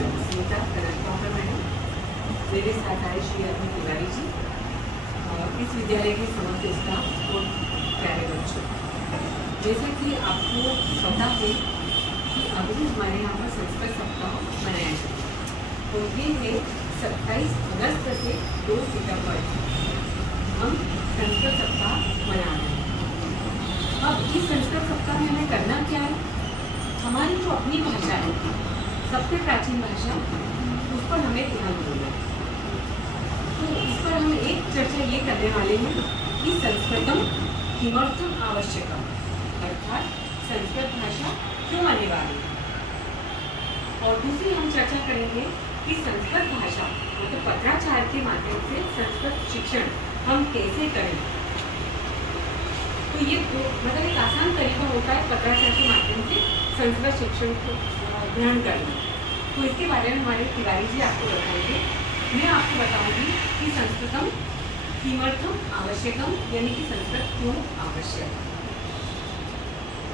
Smita कनकवाकर madam, मेरे साथ आए श्री अरविंद तिवारी जी, इस विद्यालय के समस्त स्टाफ और प्यारे बच्चों। जैसा कि आपको पता है कि अभी हमारे यहाँ पर संस्कृत सप्ताह मनाया जाता है और ये है 27 अगस्त से 2 सितंबर हम संस्कृत सप्ताह मना रहे हैं। अब इस संस्कृत सप्ताह में हमें करना क्या है, हमारी जो अपनी भाषा है, सबसे प्राचीन भाषा, उस पर हमें ध्यान देना है। तो इस पर हम एक चर्चा ये करने वाले हैं कि संस्कृतम किमर्थम आवश्यकम, अर्थात संस्कृत भाषा क्यों अनिवार्य है। और दूसरी हम चर्चा करेंगे कि संस्कृत भाषा मतलब पत्राचार के माध्यम से संस्कृत शिक्षण हम कैसे करें। तो ये मतलब एक आसान तरीका होता है पत्राचार के माध्यम से संस्कृत शिक्षण को ग्रहण करना। तो इसके बारे में हमारे तिवारी जी आपको बताएंगे। मैं आपको बताऊंगी कि संस्कृतम किमर्थम आवश्यकम, यानी कि संस्कृत क्यों आवश्यक।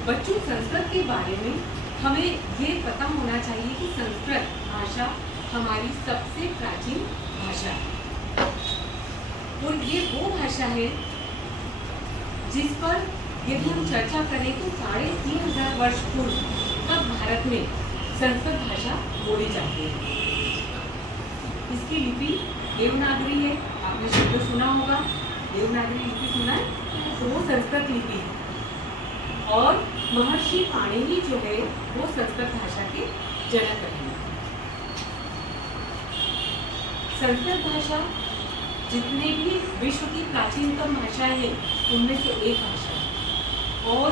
बच्चों, संस्कृत के बारे में हमें ये पता होना चाहिए कि संस्कृत भाषा हमारी सबसे प्राचीन भाषा है और ये वो भाषा है जिस पर यदि हम चर्चा करें तो 3500 वर्ष पूर्व तक भारत में संस्कृत भाषा बोली जाती है। इसकी लिपि देवनागरी है, आपने शब्द सुना होगा, देवनागरी लिपि सुना है, तो वो संस्कृत लिपि है। और महर्षि पाणिनि जो है वो संस्कृत भाषा के जनक रहे। संस्कृत भाषा जितने भी विश्व की प्राचीनतम भाषाएं हैं उनमें से एक भाषा है और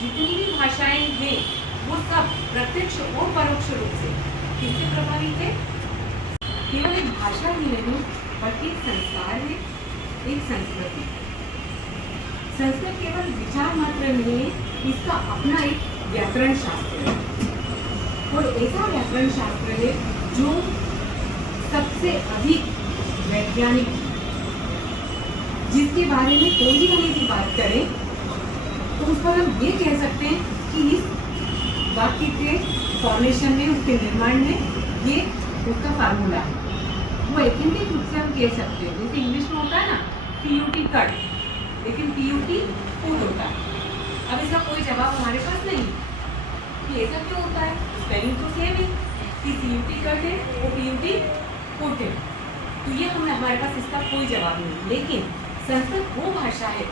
जितनी भी भाषाएं हैं वो सब प्रत्यक्ष और परोक्ष रूप से किससे प्रभावित है। केवल एक भाषा ही नहीं बल्कि एक संस्कार है, एक संस्कृति। संस्कृत केवल विचार मात्र नहीं है, इसका अपना एक व्याकरण शास्त्र है और ऐसा व्याकरण शास्त्र है जो सबसे अधिक वैज्ञानिक, जिसके बारे में कोई भी हम यदि बात करें तो उस पर हम ये कह सकते हैं कि इस वाक्य के फॉर्मेशन में, उसके निर्माण में ये उसका फार्मूला है। वो ऐतिहासिक रूप से हम कह सकते हैं, जैसे इंग्लिश में होता है ना PUT कट, लेकिन PUT पुट होता है। अब इसका कोई जवाब हमारे पास नहीं कि ऐसा क्यों होता है। स्पेलिंग तो सेम है कि CUT कट है, वो PUT पुट है, तो ये हमारे पास इसका कोई जवाब नहीं। लेकिन संस्कृत वो भाषा है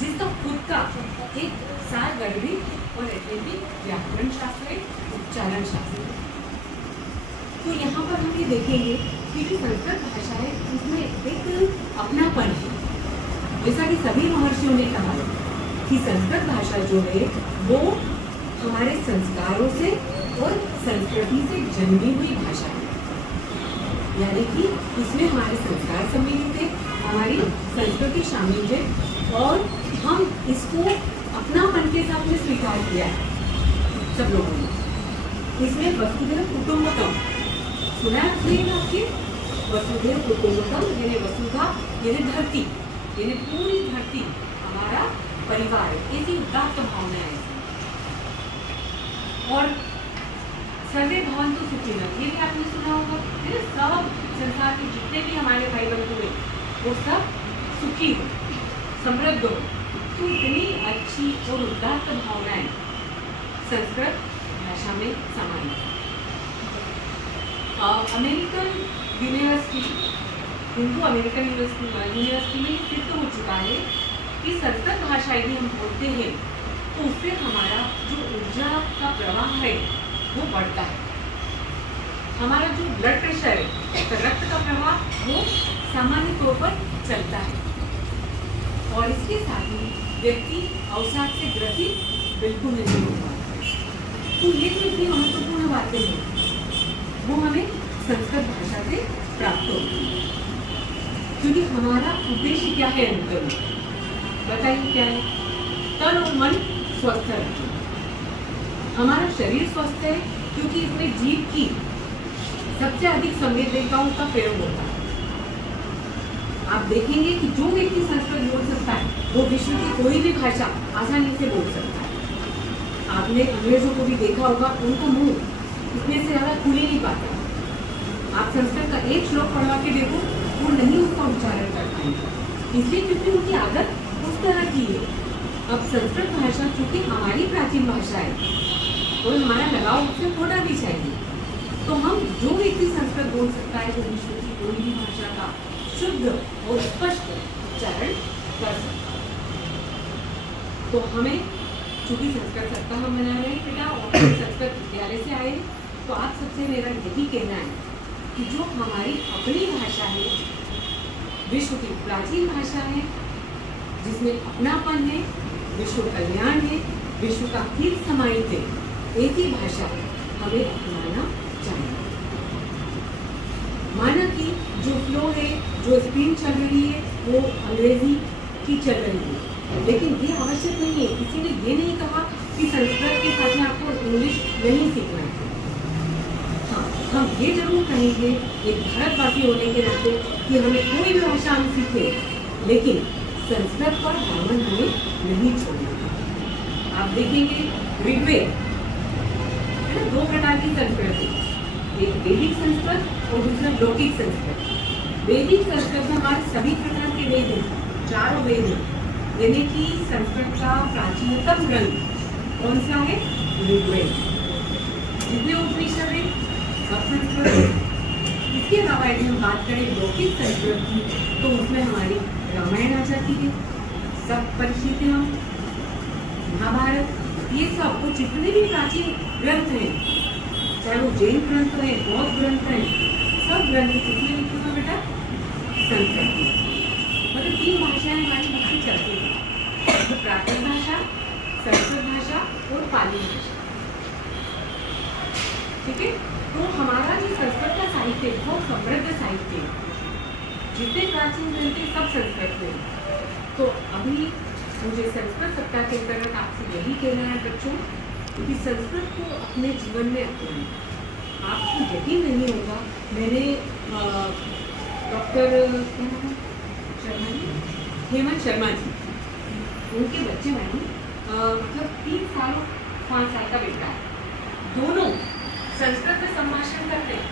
जिसका खुद का एक सारगर्भी और ऐतिहासिक व्याकरण शास्त्र है, उच्चारण शास्त्र है। तो यहाँ पर हम ये देखेंगे कि जो संस्कृत भाषा है उसमें एक अपनापन है। जैसा कि सभी महर्षियों ने कहा कि संस्कृत भाषा जो है वो हमारे संस्कारों से और संस्कृति से जन्मी हुई भाषा है, यानी कि इसमें हमारे संस्कार सम्मिलित है, हमारी संस्कृति शामिल है और हम इसको अपनापन के साथ में स्वीकार किया है सब लोगों ने। इसमें वसुधैव कुटुंबकम सुना है आपके, वसुधैव कुटुंबकम यानी वसुधा यानी धरती, यानी पूरी धरती हमारा परिवार है, ऐसी उदात्त भावना है। और सर्वे भवन्तु सुखिनः, ये भी आपने सुना होगा, सब संसार के जितने भी हमारे भाई बंधु हैं वो सब सुखी हो, समृद्ध हो। तो इतनी अच्छी और उदात्त भावनाएं संस्कृत भाषा में समाई है। American university, Hindu American university में सिद्ध हो चुका है कि संस्कृत भाषा यदि हम बोलते हैं तो उससे हमारा जो ऊर्जा का प्रवाह है वो बढ़ता है। हमारा जो ब्लड प्रेशर है, रक्त का प्रवाह, वो सामान्य तौर पर चलता है और इसके साथ ही व्यक्ति अवसाद से ग्रसित बिल्कुल नहीं होता। तो ये जो इतनी महत्वपूर्ण बातें हैं वो हमें संस्कृत भाषा से प्राप्त होती है, क्योंकि हमारा उद्देश्य क्या है अंतर में, बताइए क्या है। तन और मन स्वस्थ रखें। हमारा शरीर स्वस्थ है क्योंकि इसमें जीव की सबसे अधिक संवेदनाओं का प्रयोग होता है। आप देखेंगे कि जो व्यक्ति संस्कृत बोल सकता है वो विश्व की कोई भी भाषा आसानी से बोल सकता है। आपने अंग्रेजों को भी देखा होगा, उनका मुंह इतने से ज़्यादा खुल ही नहीं पाता। आप संस्कृत का एक श्लोक पढ़वा के देखो, वो नहीं उसका उच्चारण कर पाएंगे, इसलिए क्योंकि उनकी आदत उस तरह की है। अब संस्कृत भाषा चूंकि हमारी प्राचीन भाषा है और हमारा लगाव उससे होना भी चाहिए, तो हम जो व्यक्ति संस्कृत बोल सकता है वो विश्व की कोई भी भाषा का शुद्ध और स्पष्ट उच्चारण कर सकता है। तो हमें चूंकि संस्कृत सप्ताह हम मना रहे हैं बेटा और संस्कृत विद्यालय से आए, तो आप सबसे मेरा यही कहना है कि जो हमारी अपनी भाषा है, विश्व की प्राचीन भाषा है, जिसमें अपनापन है, विश्व कल्याण है, विश्व का हित समाहित है, ऐसी भाषा हमें अपनाना चाहिए। माना कि जो फ्लो है, जो स्पीड चल रही है, वो अंग्रेजी की चल रही है, लेकिन ये आवश्यक नहीं है। किसी ने ये नहीं कहा कि संस्कृत के साथ में आपको इंग्लिश नहीं सीखना है। हाँ, हम ये जरूर कहेंगे एक भारतवासी होने के नाते कि हमें कोई भी भाषा हम सीखे, लेकिन संस्कृत पर दामन हमें नहीं छोड़ना। आप देखेंगे ऋग्वेद, दो प्रकार की संस्कृत है, एक वैदिक संस्कृत और दूसरा लौकिक संस्कृत। वैदिक संस्कृत में हमारे सभी प्रकार के वेद हैं, चारों वेद हैं, यानी कि संस्कृत का प्राचीनतम ग्रंथ कौन सा है? ऋग्वेद। जितने उपनिषद हैं सब संस्कृत है। इसके अलावा यदि हम बात करें लौकिक संस्कृत की, तो उसमें हमारी रामायण आ जाती है, सब परिचित हैं हम, महाभारत, ये सब वो जितने भी प्राचीन ग्रंथ हैं, चाहे वो जैन ग्रंथ हैं, बौद्ध ग्रंथ हैं, सब ग्रंथ किसमें लिखे हुए बेटा? संस्कृत में। मतलब 3 भाषाएं हमारी मुख्य चलती हैं, प्राकृत भाषा, संस्कृत भाषा और पाली भाषा। ठीक है, तो हमारा जो संस्कृत का साहित्य बहुत समृद्ध साहित्य है, जितने प्राचीन ग्रंथ हैं सब संस्कृत में। तो अभी मुझे संस्कृत सप्ताह के अंतर्गत आपसे यही कहना है बच्चों कि संस्कृत को अपने जीवन में अपनाएं। आपको यकीन नहीं होगा, मैंने डॉक्टर शर्मा जी, हेमंत शर्मा जी, उनके बच्चे मैंने मतलब 3 साल 5 साल का बेटा है, दोनों संस्कृत में संभाषण करते हैं।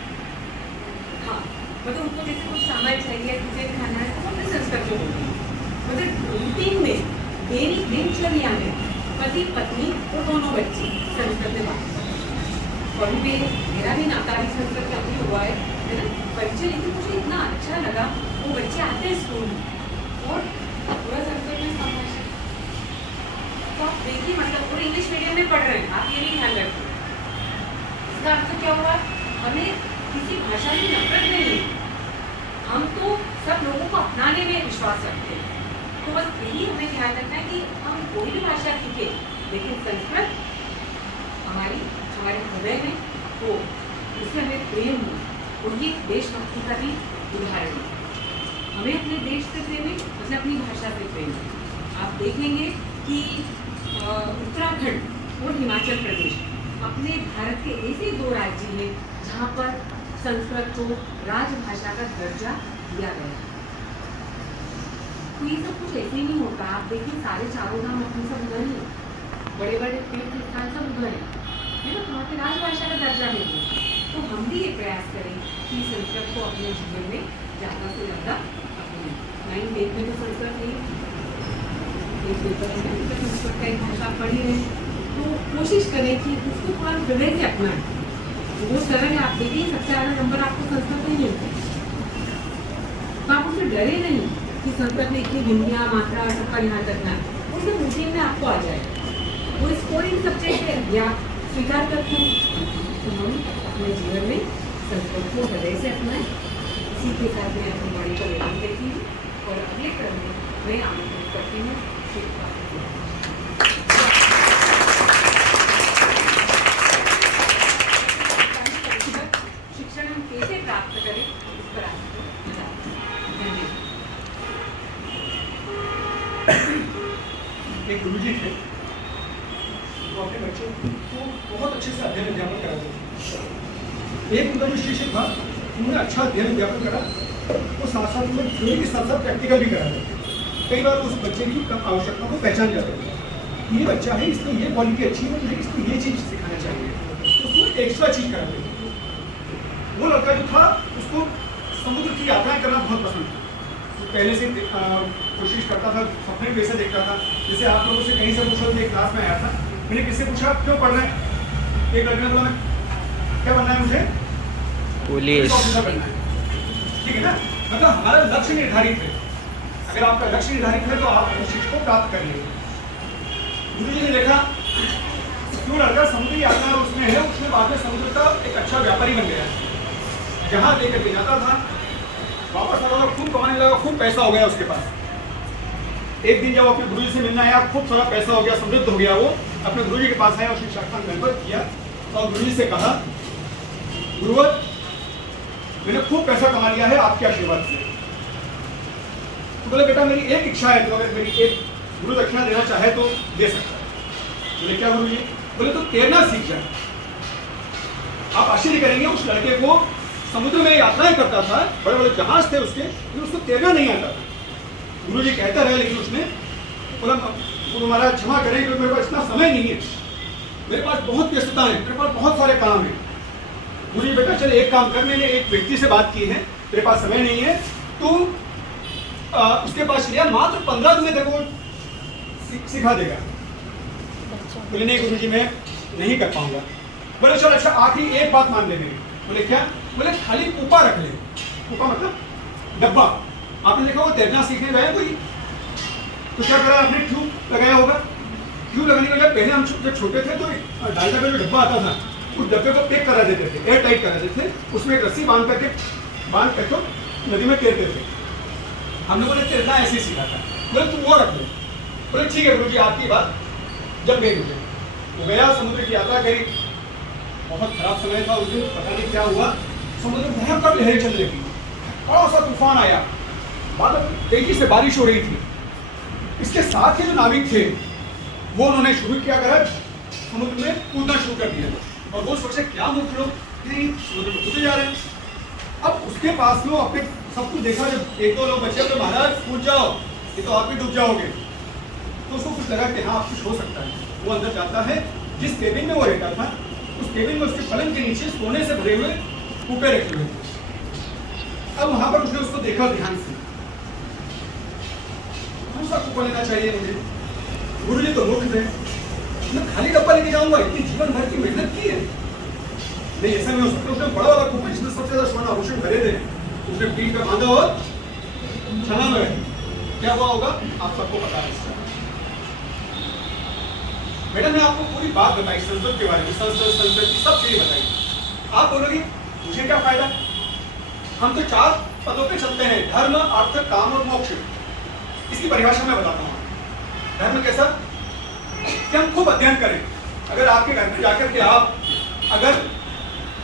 हाँ, मतलब उनको जैसे कुछ सामान चाहिए, तुझे खाना है, तो वो संस्कृत में बोलते हैं। मतलब रूटीन में दैनिक दिनचर्या में पति पत्नी और दोनों बच्चे संस्कृत में बात करते। और मेरा भी नाता भी संस्कृत का भी हुआ है ना परिचय, लेकिन मुझे इतना अच्छा लगा, वो बच्चे आते हैं स्कूल में और पूरा संस्कृत में संभाषण। तो आप देखिए, मतलब पूरे इंग्लिश मीडियम में पढ़ रहे हैं, आप ये भी ध्यान रखें। इसका अर्थ क्या हुआ? हमें किसी भाषा में नफरत नहीं है, हम तो सब लोगों को अपनाने में विश्वास रखते हैं। तो बस यही हमें ध्यान रखना है कि हम कोई भी भाषा सीखें, लेकिन संस्कृत हमारे हृदय में हो, उससे हमें प्रेम हो, और ये देशभक्ति का भी उदाहरण है। हमें अपने देश से प्रेम है, मतलब अपनी भाषा से प्रेम है। आप देखेंगे कि उत्तराखंड और हिमाचल प्रदेश अपने भारत के ऐसे 2 राज्य हैं जहाँ पर संस्कृत को राजभाषा का दर्जा दिया गया है। तो ये सब कुछ ऐसे ही नहीं होता। आप देखिए सारे चारों धाम अपने सब उधर ही, बड़े बड़े तीर्थ स्थान सब उधर है ना, वहाँ पे राजभाषा का दर्जा मिले। तो हम भी ये प्रयास करें कि संस्कृत को अपने जीवन में ज़्यादा से ज़्यादा अपने 9th 8th में तो संस्कृत नहीं, संस्कृत का एक भाषा पढ़ी है, तो कोशिश करें कि उसको थोड़ा हृदय से अपनाएं। वो सरल है, आप देखिए सबसे ज़्यादा नंबर आपको संस्कृत में मिलते हैं, तो आप उससे डरे नहीं कि संस्कृत में इतनी भिन्नियाँ मात्रा सबका ध्यान रखना है, वो सब रूटीन में आपको आ जाएगा। वो स्कोरिंग सब्जेक्ट है, या स्वीकार करते हैं। तो हम अपने जीवन में संस्कृत को हृदय से अपनाएं। इसी के साथ मैं अपनी वाणी को विराम देती हूँ और अगले क्रम में मैं आमंत्रित करती हूँ शिक्षण हम कैसे प्राप्त करें इस पर आपको धन्यवाद। एक गुरुजी थे, वो अपने बच्चों को बहुत अच्छे से अध्ययन अध्यापन कराते थे। एक उनका जो शिक्षक था, उन्होंने अच्छा अध्ययन अध्यापन करा, वो साथ साथ में थ्योरी के साथ साथ प्रैक्टिकल भी कराते थे। कई बार उस बच्चे की आवश्यकता को पहचान जाते थे, ये बच्चा है, इसमें ये क्वालिटी अच्छी है, मुझे इसको ये चीज़ सिखाना चाहिए, तो उसको एक एक्स्ट्रा चीज करा थे। वो लड़का जो था उसको समुद्र की यात्राएं करना बहुत पसंद था। वो पहले से कोशिश करता था, सपने में वैसे देखता था। जैसे आप लोगों से कहीं से पूछा, एक क्लास में आया था, मैंने किससे पूछा क्यों पढ़ रहे हैं, एक लड़के ने बोला मैं क्या बनना है, मुझे पुलिस ऑफिसर बनना है। ठीक है ना, मतलब हमारा लक्ष्य निर्धारित है। अगर आपका लक्ष्य निर्धारित है तो आप उस चीज को प्राप्त कर लेंगे। गुरु जी ने देखा क्यों लड़का समुद्री यात्रा उसमें है, उसने बाद में समुद्र का एक अच्छा व्यापारी बन गया। जहां लेकर के जाता था वापस आ रहा, खूब कमाने लगा, खूब पैसा हो गया उसके पास। एक दिन जब अपने गुरुजी से मिलना आया, खूब सारा पैसा हो गया, समृद्ध हो गया, वो अपने गुरुजी के पास आया, उसने साष्टांग दंडवत किया और गुरुजी से कहा, गुरुवर मैंने खूब पैसा कमा लिया है आपके आशीर्वाद से। तो बोले बेटा मेरी एक इच्छा है, तो अगर मेरी एक गुरु दक्षिणा देना चाहे तो दे सकता है। बोले क्या गुरुजी? बोले तो तैरना सीख जाए। आप आश्चर्य करेंगे, उस लड़के को समुद्र में यात्राएं करता था, बड़े बड़े जहाज थे उसके, लेकिन उसको तैरना नहीं आता था। गुरुजी कहता रहे, लेकिन उसने बोला गुरु महाराज क्षमा करें क्योंकि मेरे पास इतना समय नहीं है, मेरे पास बहुत व्यस्तता है, मेरे पास बहुत सारे काम है। गुरुजी बेटा चल एक काम कर, मैंने एक व्यक्ति से बात की है, तेरे पास समय नहीं है, तू उसके पास लिया, मात्र 15 दिन में तेरे को सिखा देगा। बोले नहीं गुरुजी मैं नहीं कर पाऊंगा। बोले चल अच्छा आखिरी एक बात मान ले मेरी। बोले क्या? बोले खाली कूपा रख ले। कूपा मतलब डब्बा। आपने देखा वो तैरना सीखने गए कोई, तो क्या करा आपने? ट्यूब लगाया होगा। ट्यूब लगाने के बाद पहले हम जब छोटे थे तो डालडा का जो डब्बा आता था, उस डब्बे को पैक करा देते थे, एयर टाइट करा देते थे, उसमें एक रस्सी बांध करके नदी में तैरते थे। हमने बोले तैरना ऐसे ही सीखा था। बोले तू वो रख ले। बोले ठीक है गुरुजी आपकी बात। जब गई मुझे वो गया, समुद्र की यात्रा करी, बहुत खराब समय था उस दिन, पता नहीं क्या हुआ, समुद्र में भयंकर लहरें चल रही थी, बड़ा सा तूफान आया, बादल तेजी से बारिश हो रही थी। इसके साथ के जो नाविक थे वो उन्होंने शुरू किया करा समुद्र में कूदना शुरू कर दिया, और वो सोचे क्या मूर्ख लोग नहीं समुद्र में कूदे जा रहे हैं। अब उसके पास में अपने सब कुछ देखा, जब एक दो लोग बचे तो महाराज कूद जाओ, ये तो आप भी डूब जाओगे। तो उसको कुछ लगा कि हाँ आप कुछ हो सकता है। वो अंदर जाता है, जिस केबिन में वो रहता था उस केबिन में उसके पलंग के नीचे सोने से भरे हुए कूपे रखे हुए थे। अब वहां पर उसने उसको देखा ध्यान से, कौन सा कूपा लेना चाहिए मुझे? गुरुजी तो मूर्ख थे, मैं खाली डब्बा लेके जाऊंगा, इतनी जीवन भर की मेहनत की है, नहीं ऐसा नहीं हो सकता। उसने बड़ा वाला कूपा जिसमें सबसे ज्यादा स्वर्ण आभूषण भरे थे उसने पीठ पे बांधा और छलांग लगाई। क्या हुआ होगा आप सबको पता है। मैडम ने आपको पूरी बात बताई संस्कृत के बारे में, संस्कृत की सब चीजें बताई। आप बोलोगे मुझे क्या फायदा? हम तो 4 पदों पे चलते हैं, धर्म अर्थ काम और मोक्ष। इसकी परिभाषा मैं बताता हूँ। धर्म कैसा कि हम खूब अध्ययन करें। अगर आपके घर में जाकर के आप अगर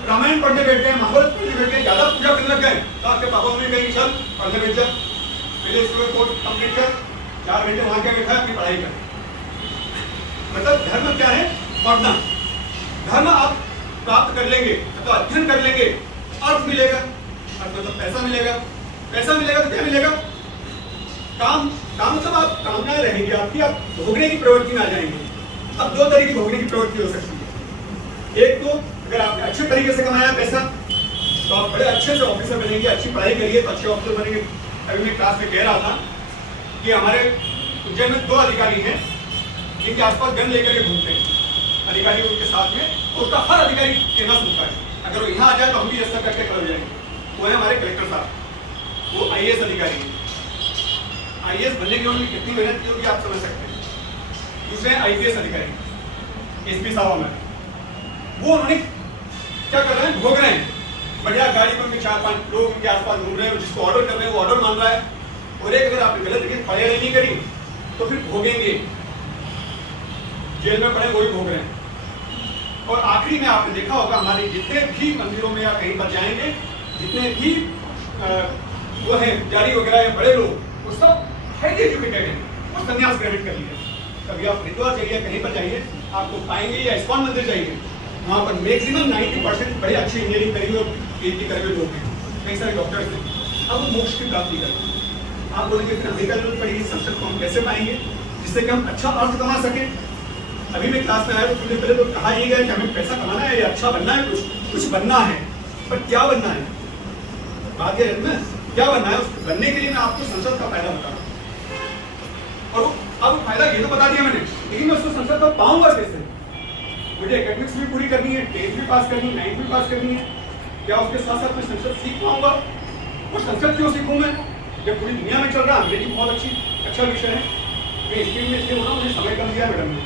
रामायण पढ़ने बैठ गए, महाभारत पढ़ने बैठ गए, ज्यादा पूजा करने लग गए तो आपके पापा मम्मी कहेंगे चल पढ़ने बैठ जा, पहले स्कूल में कोर्स कंप्लीट कर, 4 घंटे वहां क्या बैठा अपनी पढ़ाई कर। मतलब धर्म क्या है? पढ़ना। धर्म आप प्राप्त कर लेंगे तो अध्ययन कर लेंगे, अर्थ मिलेगा, अर्थ मतलब पैसा मिलेगा, पैसा मिलेगा तो क्या मिलेगा? काम। काम मतलब आप कामनाएं रहेंगी आपकी, आप भोगने की प्रवृत्ति में आ जाएंगे। अब 2 तरह की भोगने की प्रवृत्ति हो सकती है। एक तो अगर आपने अच्छे तरीके से कमाया पैसा तो आप बड़े अच्छे से ऑफिसर बनेंगे, अच्छी पढ़ाई करिए तो अच्छे ऑफिसर बनेंगे। अभी मैं क्लास में कह रहा था कि हमारे उज्जैन में 2 अधिकारी हैं जिनके आसपास गन लेकर के घूमते हैं, अधिकारी उनके साथ में, तो उसका हर अधिकारी कहना सुनता है। अगर वो यहाँ आ जाए तो हम भी ऐसा करके खड़े हो जाएंगे। वो है हमारे कलेक्टर साहब, वो IAS अधिकारी हैं। IAS बनने के लिए उन्होंने कितनी मेहनत की होगी आप समझ सकते हैं। दूसरे IPS अधिकारी SP साहब हमारे, वो उन्होंने क्या कर रहे हैं? भोग रहे हैं। बढ़िया गाड़ी में उनके 4-5 लोग उनके आसपास घूम रहे हैं, जिसको ऑर्डर कर रहे हैं वो ऑर्डर मान रहा है, और एक अगर आपने गलत तरीके पढ़ाई नहीं करी तो फिर भोगेंगे, जेल में पड़े वही भोग रहे हैं। और आखिरी में आपने देखा होगा हमारे जितने भी मंदिरों में या कहीं पर जाएंगे, जितने भी वो हैं पुजारी वगैरह या बड़े लोग, वो सब हाईली एजुकेटेड हैं, वो संन्यास ग्रहण कर लिए। कभी आप हरिद्वार जाइए, कहीं पर जाइए, आपको पाएंगे या इस्कॉन मंदिर जाइए, वहाँ पर मैक्सिमम 90% बड़े अच्छे इंजीनियरिंग करी हुए PhD करे हुए लोग हैं, कई सारे डॉक्टर्स हैं। अब वो मोक्ष की प्राप्ति करते हैं। आप बोलेंगे फिर हमें क्या जरूरत पड़ेगी संस्कृत को हम कैसे पाएंगे जिससे कि हम अच्छा अर्थ कमा सकें? अभी मैं क्लास में आया तो थोड़ी देर पहले तो कहा ही गया कि हमें पैसा कमाना है या अच्छा बनना है, कुछ बनना है, पर क्या बनना है, बात यह है ना क्या बनना है। उस बनने के लिए मैं आपको संसद का फायदा बता रहा हूँ, और अब फायदा ये तो बता दिया मैंने, लेकिन मैं उसको संसद में पाऊंगा कैसे। मुझे एकेडमिक्स भी पूरी करनी है, 10th भी पास करनी है, 9th भी पास करनी है, क्या उसके साथ साथ मैं संसद सीख पाऊंगा। और संसद क्यों सीखूं मैं, जब पूरी दुनिया में चल रहा है, अंग्रेजी बहुत अच्छा विषय है। मैं स्पीड में इसलिए बोला, मुझे समय कम दिया मैडम ने,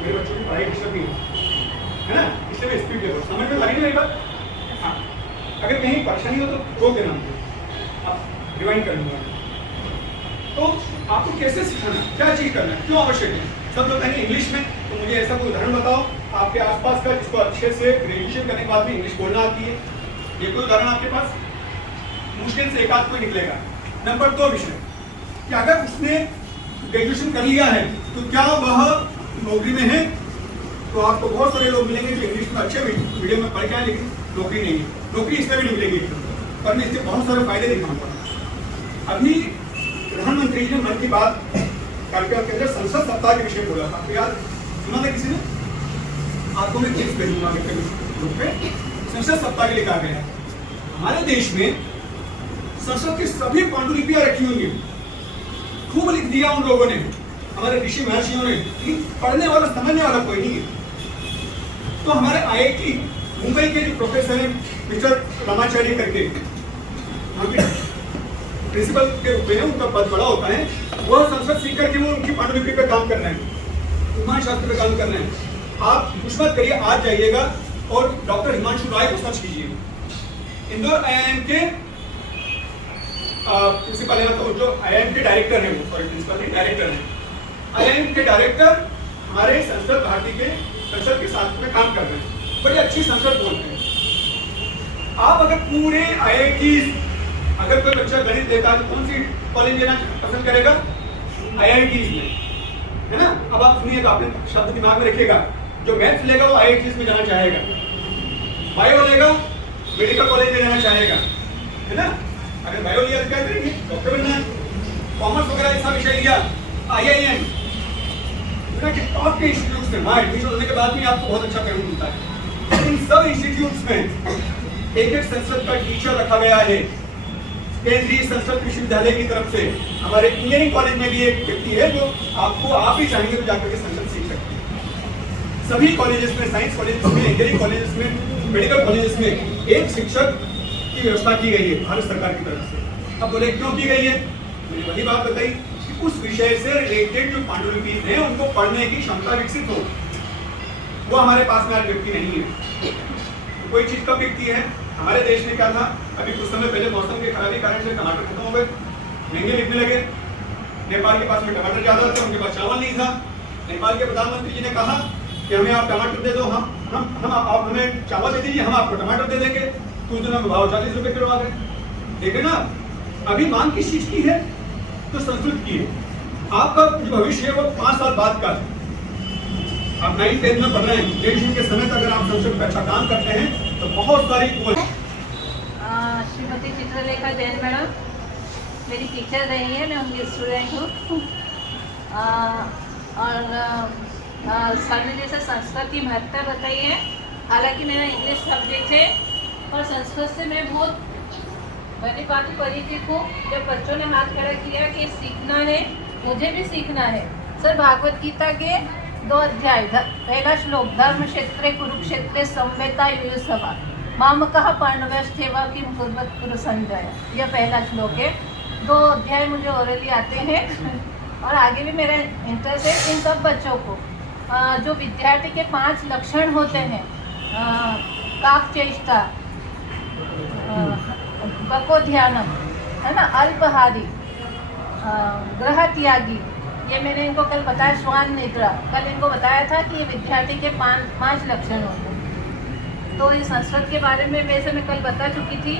मेरे बच्चों की पढ़ाई डिस्टर्ब नहीं है ना, इसलिए मैं स्पीड दे रहा हूँ। समझ में आ रही है बात। हाँ, अगर कहीं परेशानी हो तो रोक देना मुझे, आप रिवाइंड कर लूँगा। तो आपको कैसे सिखाना, क्या चीज़ करना है, क्यों आवश्यक है। सब लोग कहेंगे इंग्लिश में, तो मुझे ऐसा कोई उदाहरण बताओ आपके आसपास का जिसको अच्छे से ग्रेजुएशन करने के बाद भी इंग्लिश बोलना आती है। ये कोई उदाहरण आपके पास, मुश्किल से एक आध कोई निकलेगा। नंबर 2 विषय कि अगर उसने ग्रेजुएशन कर लिया है तो क्या वह नौकरी में है। तो आपको बहुत सारे लोग मिलेंगे जो इंग्लिश में अच्छे मीडियम में पढ़ के आए लेकिन नौकरी नहीं है। नौकरी इसमें भी नहीं मिलेगी, पर मैं इससे बहुत सारे फायदे दिखाऊंगा। अभी प्रधानमंत्री जी ने मन की बात कार्यक्रम के अंदर संसद सप्ताह के विषय बोला था, तो याद सुना था किसी ने, आपको मैं क्लिप्स भेजूंगा ग्रुप पे। संसद सप्ताह के लिए कहा गया हमारे देश में संसद की सभी पांडुलिपियां रखी होंगी, खूब लिख दिया उन लोगों ने, हमारे ऋषि महर्षियों ने, लेकिन पढ़ने वाला समझने वाला कोई नहीं है। तो हमारे IIT मुंबई के जो प्रोफेसर हैं मिस्टर रामाचार्य करके, प्रिंसिपल के रूप में उनका पद बड़ा होता है, वह संसद सीख करके वो उनकी पांडुलिपि पे काम कर रहे हैं, उपमान शास्त्र पे काम कर रहे हैं। आप कुछ मत करिए, आज जाइएगा और डॉक्टर हिमांशु राय को सर्च कीजिए। इंदौर IIM के प्रिंसिपल है, तो जो IIM के डायरेक्टर हैं, वो सॉरी प्रिंसिपल नहीं डायरेक्टर हैं, IIM के डायरेक्टर हमारे संसद भारती के संसद के साथ में काम कर रहे हैं, बड़ी अच्छी संसद बोलते हैं। आप अगर पूरे IIT, अगर कोई बच्चा गणित लेता है तो कौन सी कॉलेज लेना पसंद करेगा, IITs में, है ना। अब आप सुनिएगा, अपने शब्द दिमाग में रखिएगा, जो मैथ्स लेगा वो IITs में जाना चाहेगा, बायो लेगा मेडिकल कॉलेज में जाना चाहेगा, है ना। अगर बायो लिया तो क्या करेंगे, डॉक्टर बनना है। कॉमर्स वगैरह ऐसा विषय लिया IIM के टॉप के इंस्टीट्यूट्स में, हाँ एडमिशन होने के बाद भी आपको बहुत अच्छा पेमेंट मिलता है। इन सब इंस्टीट्यूट्स में एक संसद का टीचर रखा गया है, केंद्रीय संस्कृत विश्वविद्यालय की तरफ से। हमारे इंजीनियरिंग कॉलेज में भी एक व्यक्ति है जो आपको, आप ही चाहेंगे तो जाकर के संस्कृत सीख सकते हैं। सभी कॉलेजेस में, साइंस कॉलेजेस में, इंजीनियरिंग कॉलेजेस में, मेडिकल कॉलेजेस में एक शिक्षक की व्यवस्था की गई है भारत सरकार की तरफ से। अब बोले क्यों की गई है, मैंने वही बात बताई कि उस विषय से रिलेटेड जो पांडुलिपि है उनको पढ़ने की क्षमता विकसित हो, वो हमारे पास में आज व्यक्ति नहीं है। कोई चीज कब बिकती है, हमारे देश में क्या था, अभी कुछ समय पहले मौसम के खराबी कारण से टमाटर खत्म हो गए, महंगे बिकने लगे। नेपाल के पास में टमाटर ज्यादा थे, उनके पास चावल नहीं था। नेपाल के प्रधानमंत्री जी ने कहा कि हमें आप टमाटर दे दो, आप हमें चावल दे दीजिए, हम आपको टमाटर दे देंगे। कुछ दिनों में भाव 40 रुपए किलो आ गए। देखे ना, अभी मांग किस चीज की है, तो संस्कृत की है। आपका जो भविष्य है वो 5 साल बाद का है। आप 9th 10th में पढ़ रहे हैं, ग्रेजुएशन के समय तक अगर आप संस्कृत पे अच्छा काम करते हैं तो बहुत सारी। श्रीमती चित्रलेखा जैन मैडम मेरी टीचर रही है, मैं उनकी स्टूडेंट हूँ। और सर ने जैसे संस्कृत की महत्ता बताई है, हालांकि मेरा इंग्लिश सब्जेक्ट है और संस्कृत से मैं बहुत भली भांति परिचित हूँ। जब बच्चों ने हाथ खड़ा किया कि सीखना है, मुझे भी सीखना है। सर भागवत गीता के 2 अध्याय, पहला श्लोक, धर्म क्षेत्रे कुरुक्षेत्रे संवेता युयुत्सवा मामकः पांडवश्चैव किं कुर्वत् कुरु संजय, यह पहला श्लोक है। 2 अध्याय मुझे ओरली आते हैं और आगे भी मेरा इंटरेस्ट है। इन सब बच्चों को जो विद्यार्थी के 5 लक्षण होते हैं, काकचेष्टा, बकोध्यानम, है ना, अल्पहारी, ग्रह त्यागी, ये मैंने इनको कल बताया, श्वान निद्रा, कल इनको बताया था कि ये विद्यार्थी के 5 लक्षण होते हैं। तो इस संस्कृत के बारे में वैसे मैं कल बता चुकी थी।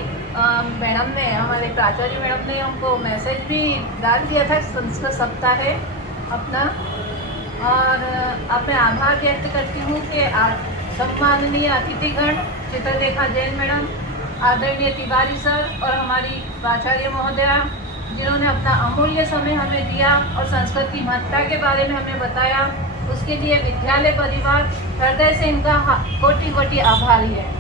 मैडम ने, हमारे प्राचार्य मैडम ने हमको मैसेज भी डाल दिया था, संस्कृत सप्ताह है अपना। और अब मैं आभार व्यक्त करती हूँ कि सम्माननीय अतिथिगण चित्रलेखा जैन मैडम, आदरणीय तिवारी सर और हमारी प्राचार्य महोदया, जिन्होंने अपना अमूल्य समय हमें दिया और संस्कृत की महत्ता के बारे में हमें बताया, उसके लिए विद्यालय परिवार हृदय से इनका कोटि कोटि आभारी है।